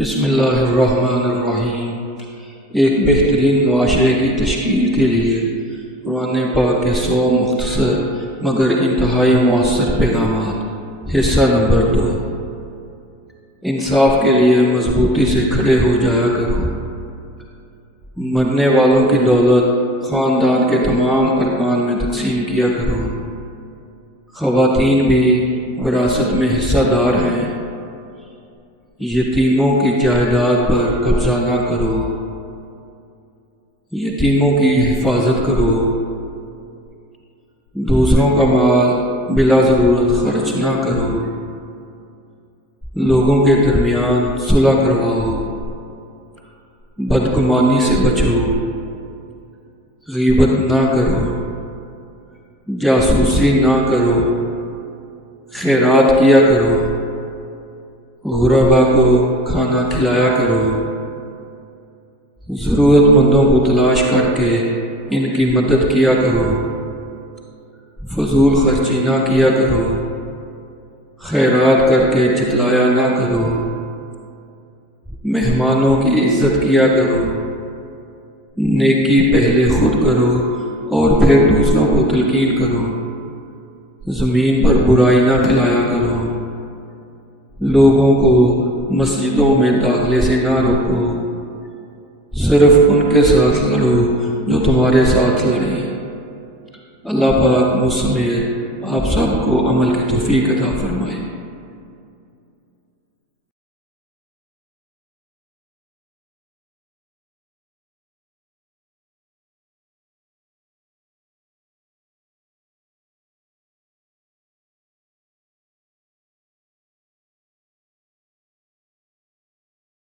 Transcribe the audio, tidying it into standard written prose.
بسم اللہ الرحمن الرحیم۔ ایک بہترین معاشرے کی تشکیل کے لیے قرآن پاک کے 100 مختصر مگر انتہائی مؤثر پیغامات۔ حصہ نمبر 2۔ انصاف کے لیے مضبوطی سے کھڑے ہو جایا کرو۔ مرنے والوں کی دولت خاندان کے تمام ارکان میں تقسیم کیا کرو۔ خواتین بھی وراثت میں حصہ دار ہیں۔ یتیموں کی جائیداد پر قبضہ نہ کرو۔ یتیموں کی حفاظت کرو۔ دوسروں کا مال بلا ضرورت خرچ نہ کرو۔ لوگوں کے درمیان صلح کرواؤ۔ بدگمانی سے بچو۔ غیبت نہ کرو۔ جاسوسی نہ کرو۔ خیرات کیا کرو۔ غربا کو کھانا کھلایا کرو۔ ضرورت مندوں کو تلاش کر کے ان کی مدد کیا کرو۔ فضول خرچی نہ کیا کرو۔ خیرات کر کے جتلایا نہ کرو۔ مہمانوں کی عزت کیا کرو۔ نیکی پہلے خود کرو اور پھر دوسروں کو تلقین کرو۔ زمین پر برائی نہ پھیلایا کرو۔ لوگوں کو مسجدوں میں داخلے سے نہ روکو۔ صرف ان کے ساتھ لڑو جو تمہارے ساتھ لڑیں۔ اللہ پاک مجھ سمیت آپ سب کو عمل کی توفیق عطا فرمائے۔